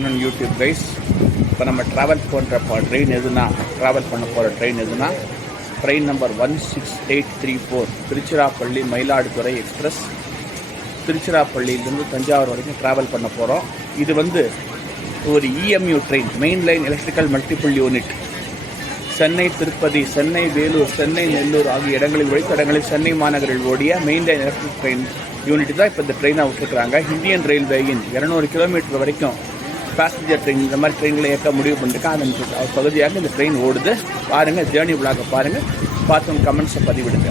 YouTube guys. இப்போ நம்ம travel பண்ணுற ட்ரெயின் ட்ராவல் பண்ண போகிற ட்ரெயின் எதுனா train number 16834 Tiruchirappalli Mayiladuthurai express. திருச்சிராப்பள்ளியிலேருந்து தஞ்சாவூர் வரைக்கும் ட்ராவல் பண்ண போகிறோம். இது ஒரு EMU train, main line electrical multiple unit. Chennai Tirupati, Chennai Vellore, Chennai Nellore ஆகிய வழித்தடங்களில் சென்னை மாநகரில் ஓடிய main line electric train unit தான் இப்போ இந்த ட்ரெயினை விட்டுருக்குறாங்க. இந்தியன் ரயில்வேயின் 200 கிலோமீட்டர் வரைக்கும் பேசஞ்சர் ட்ரெயின் இந்த மாதிரி ட்ரெயினில் இயக்க முடிவு பண்ணிருக்காங்க. அதன் பகுதியாக இந்த ட்ரெயின் ஓடுது. பாருங்கள், ஜேர்னி விளாக பாருங்கள், பார்த்து கமெண்ட்ஸை பதிவிடுங்க.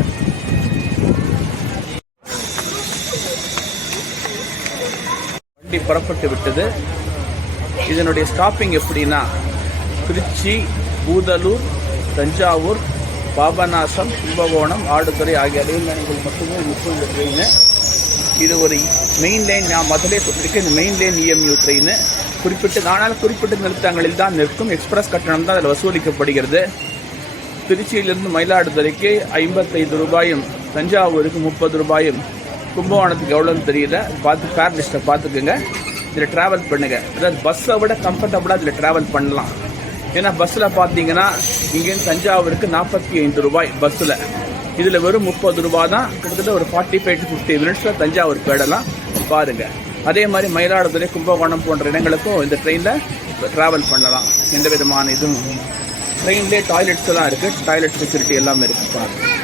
வண்டி புறப்பட்டு விட்டது. இதனுடைய ஸ்டாப்பிங் எப்படின்னா திருச்சி, பூதலூர், தஞ்சாவூர், பாபநாசம், கும்பகோணம், ஆடுதுறை ஆகிய ரயில் மட்டுமே நிற்கும் இந்த ட்ரெயின். இது ஒரு மெயின் லைன். நான் முதலே சொல்லியிருக்கேன், இந்த மெயின் லைன் இஎம்யூ ட்ரெயின் குறிப்பிட்ட நிறுத்தங்களில் தான் நிற்கும். எக்ஸ்பிரஸ் கட்டணம் தான் அதில் வசூலிக்கப்படுகிறது. திருச்சியிலிருந்து மயிலாடுதுறைக்கு 55 ரூபாயும், தஞ்சாவூருக்கு 30 ரூபாயும், கும்பகோணத்துக்கு எவ்வளோன்னு தெரியல, பார்த்து ஃபேர் லிஸ்ட்டை பார்த்துக்குங்க. இதில் ட்ராவல் பண்ணுங்க. அதாவது பஸ்ஸை விட கம்ஃபர்டபுளாக இதில் ட்ராவல் பண்ணலாம். ஏன்னா பஸ்ஸில் பார்த்தீங்கன்னா இங்கேருந்து தஞ்சாவூருக்கு 45 ரூபாய் பஸ்ஸில், இதில் வெறும் 30 ரூபா தான். கிட்டத்தட்ட ஒரு 45 to 50 மினிட்ஸில் தஞ்சாவூர் போயிடலாம். பாருங்கள். அதே மாதிரி மயிலாடுதுறை, கும்பகோணம் போன்ற இடங்களுக்கும் இந்த ட்ரெயினில் ட்ராவல் பண்ணலாம். எந்த விதமான இதுவும் ட்ரெயின்லேயே டாய்லெட்ஸ் எல்லாம் இருக்குது, டாய்லெட் ஃபெசிலிட்டி எல்லாமே இருக்குது. பாருங்கள்.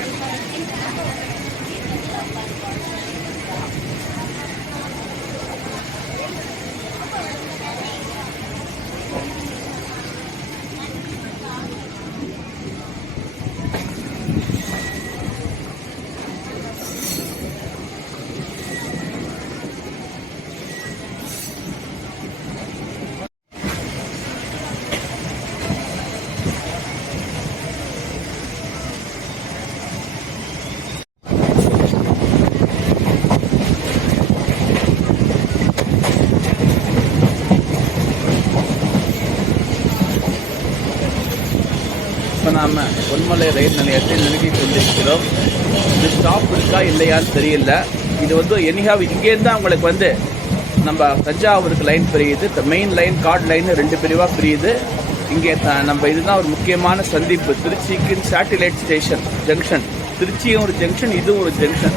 நாம் பொன்மலை ரயில் நிலையத்தை நெருங்கி கொண்டிருக்கிறோம். இது ஸ்டாப் இருக்கா இல்லையான்னு தெரியல. இது எனிஹாவ் இங்கேருந்து தான் உங்களுக்கு நம்ம தஞ்சாவூருக்கு லைன் பிரியுது. மெயின் லைன், கார்டு லைன் 2 பிரிவாக பிரியுது. இங்கே நம்ம இதுதான் ஒரு முக்கியமான சந்திப்பு. திருச்சிக்கு சேட்டிலைட் ஸ்டேஷன் ஜங்ஷன். திருச்சியும் ஒரு ஜங்ஷன், இதுவும் ஒரு ஜங்ஷன்.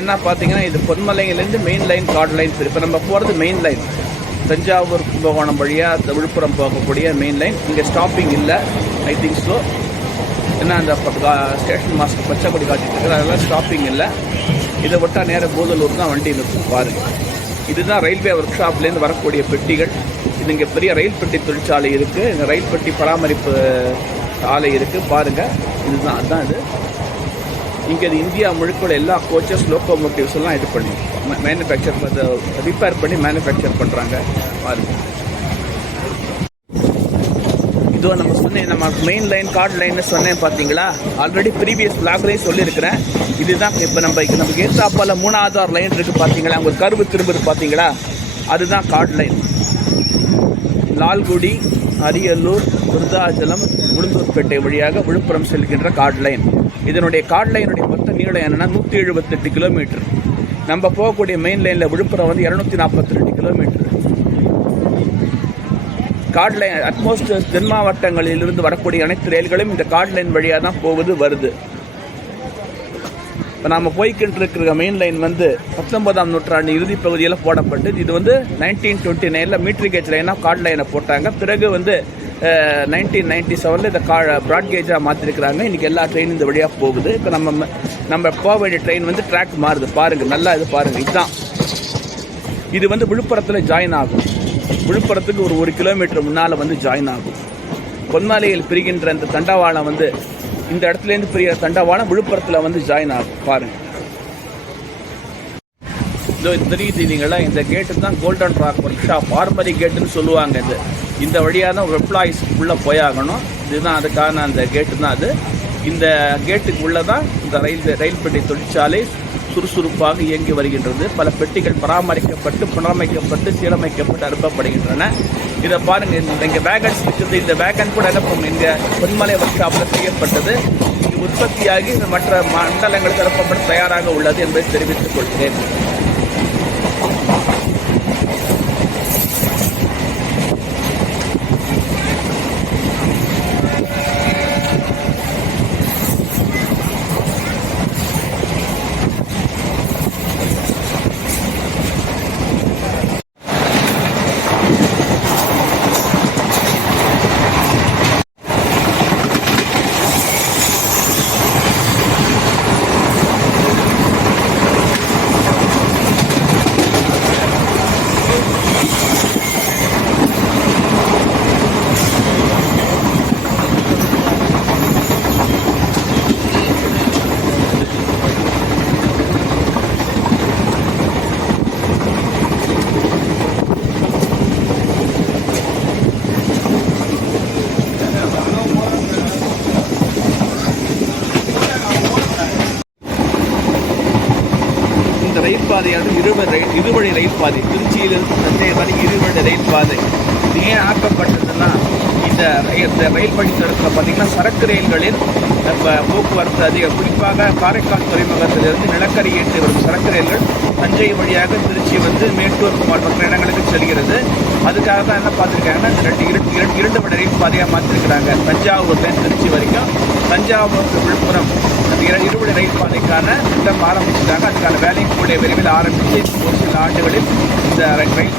என்ன பார்த்தீங்கன்னா இது பொன்மலையிலேருந்து மெயின் லைன், கார்டு லைன் பிரிவு. இப்போ நம்ம போகிறது மெயின் லைன், தஞ்சாவூர் கும்பகோணம் வழியாக விழுப்புரம் போகக்கூடிய மெயின் லைன். இங்கே ஸ்டாப்பிங் இல்லை, ஐ திங்க் ஸோ. ஏன்னா அந்த ஸ்டேஷன் மாஸ்டர் பச்சை கொடி காட்டிட்டு இருக்குது, அதெல்லாம் ஸ்டாப்பிங் இல்லை. இதை விட்டால் நேராக பூதலூர் தான் வண்டி நிற்கும். பாருங்கள், இதுதான் ரயில்வே ஒர்க் ஷாப்லேருந்து வரக்கூடிய பெட்டிகள். இது இங்கே பெரிய ரயில் பெட்டி தொழிற்சாலை இருக்குது, இந்த ரயில் பெட்டி பராமரிப்பு ஆலை இருக்குது. பாருங்கள், அதுதான் இது. இங்கே இது இந்தியா முழுக்க எல்லா கோச்சஸ், லோக்கோமோட்டிவ்ஸ் எல்லாம் இது பண்ணி ரிப்பேர் பண்ணி மேனுஃபேக்சர் பண்ணுறாங்க. பாருங்கள், இதோ நம்ம மெயின் லைன், கார்டு லைன்னு சொன்னேன் பார்த்தீங்களா. ஆல்ரெடி ப்ரீவியஸ் விளாக்லேயும் சொல்லியிருக்கிறேன். இதுதான் இப்போ நமக்கு ஏத்தாப்பால் 3வது லைன் இருக்குது பார்த்தீங்களா, அங்கே கருவு திரும்புது பார்த்தீங்களா, அதுதான் கார்டு லைன். லால்குடி, அரியலூர், விருதாச்சலம், உளுந்தூர்பேட்டை வழியாக விழுப்புரம் செல்கின்ற கார்டு லைன். இதனுடைய கார்டு லைனுடைய மொத்த நீளம் என்னென்னா 178 கிலோமீட்டர். நம்ம போகக்கூடிய மெயின் லைனில் Villupuram 242 kilometre. Chord line at most தென் மாவட்டங்களிலிருந்து வரக்கூடிய அனைத்து ரயில்களும் இந்த கார்டு லைன் வழியாக தான் வருது. இப்போ நாம் போய்கிட்டு இருக்கிற மெயின் லைன் 19ஆம் நூற்றாண்டு இறுதி பகுதியில் போடப்பட்டு, இது 1929 மீட்டர் கேஜ் லைனாக கார்டு லைனை போட்டாங்க. பிறகு 1997 இந்த ப்ராட்கேஜாக மாற்றிருக்கிறாங்க. இன்றைக்கி எல்லா ட்ரெயினும் இந்த வழியாக போகுது. இப்போ நம்ம போக வேண்டிய ட்ரெயின் ட்ராக் மாறுது. பாருங்கள், நல்லா இது பாருங்கள். இதுதான் இது விழுப்புரத்தில் ஜாயின் ஆகும். விழுப்புரத்துக்கு ஒரு 1 கிலோமீட்டர் முன்னால் ஜாயின் ஆகும். பொன்மலையில் பிரிகின்ற இந்த தண்டவாளம் இந்த இடத்துலேருந்து பிரிகிற தண்டவாளம் விழுப்புரத்தில் ஜாயின் ஆகும். பாருங்கள், இதோ தெரியுது இல்லைங்களா. இந்த கேட்டு தான் கோல்டன் ராக் ஒர்க் ஷாப், ஆர்மரி கேட்டுன்னு சொல்லுவாங்க. இந்த வழியாக தான் எம்ப்ளாயிஸ் உள்ளே போயாகணும். இதுதான் அதுக்கான அந்த கேட்டு தான் அது. இந்த கேட்டுக்கு உள்ளே தான் இந்த ரயில் பெட்டி தொழிற்சாலை சுறுசுறுப்பாக இயங்கி வருகின்றது. பல பெட்டிகள் பராமரிக்கப்பட்டு, புனரமைக்கப்பட்டு, சீரமைக்கப்பட்டு அனுப்பப்படுகின்றன. இதை பாருங்கள், இங்கே வேகன்ஸ் இருக்குது. இந்த வேகன் கூட இங்கே பொன்மலை ஒர்க் ஷாப்பில் செய்யப்பட்டது. இது உற்பத்தியாகி மற்ற மண்டலங்களுக்கு அனுப்பப்பட்டு தயாராக உள்ளது என்பதை தெரிவித்துக் கொள்கிறேன். இருவழி ரயில் பாதை, திருச்சியிலிருந்து தஞ்சை வரை இருவழி ரயில் பாதை. இது ஏன் ஆக்கப்பட்டதுன்னா, இந்த ரயில் வழித்தடத்தில் பார்த்தீங்கன்னா சரக்கு ரயில்களின் போக்குவரத்து அதிகம். குறிப்பாக காரைக்கால் துறைமுகத்திலிருந்து நிலக்கரி ஏற்றி வரும் சரக்கு ரயில்கள் தஞ்சை வழியாக திருச்சி வந்து மேட்டூர் மற்ற இடங்களுக்கு செல்கிறது. அதுக்காக தான் என்ன பார்த்துருக்காங்கன்னா, இந்த இரண்டு வழி ரயில் பாதையாக மாற்றிருக்கிறாங்க. தஞ்சாவூர்லேருந்து திருச்சி வரைக்கும், தஞ்சாவூர் விழுப்புரம் அந்த இருவழி ரயில் பாதைக்கான திட்டம் ஆரம்பிச்சுட்டாங்க. அதுக்கான வேலையும் கூட விரைவில் ஆரம்பித்து ஒரு சில ஆண்டுகளில் இந்த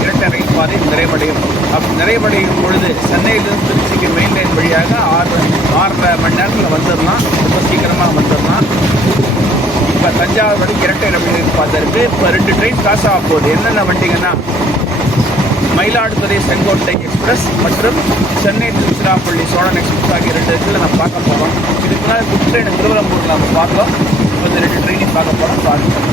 இரட்டை ரயில் பாதை நிறைவடையும். அப்படி நிறைவடையும் பொழுது சென்னையிலிருந்து திருச்சிக்கு மெயின் லைன் வழியாக 6.5 மணி நேரத்தில் வந்துடலாம், ரொம்ப சீக்கிரமாக வந்துடலாம். இப்போ தஞ்சாவூர் வரைக்கும் இரட்டை ரயில் பாதை இருக்குது. இப்போ 2 ட்ரெயின் கிராஸ் ஆக போகுது. என்னென்ன வண்டிங்கன்னா, மயிலாடுதுறை செங்கோட்டை எக்ஸ்பிரஸ் மற்றும் சென்னை திருச்சிராப்பள்ளி சோழன் எக்ஸ்பிரஸ் ஆகிய 2 இடத்துல நம்ம பார்க்க போகிறோம். இதுக்கு முன்னாடி புக் ட்ரெயின் திருவரம்பூரில் நம்ம பார்த்தோம். இப்போ இந்த 2 ட்ரெயினையும் பார்க்க போகிறோம். பாருங்கள்.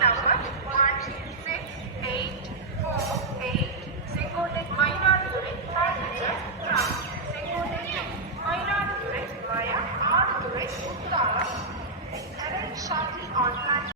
நான்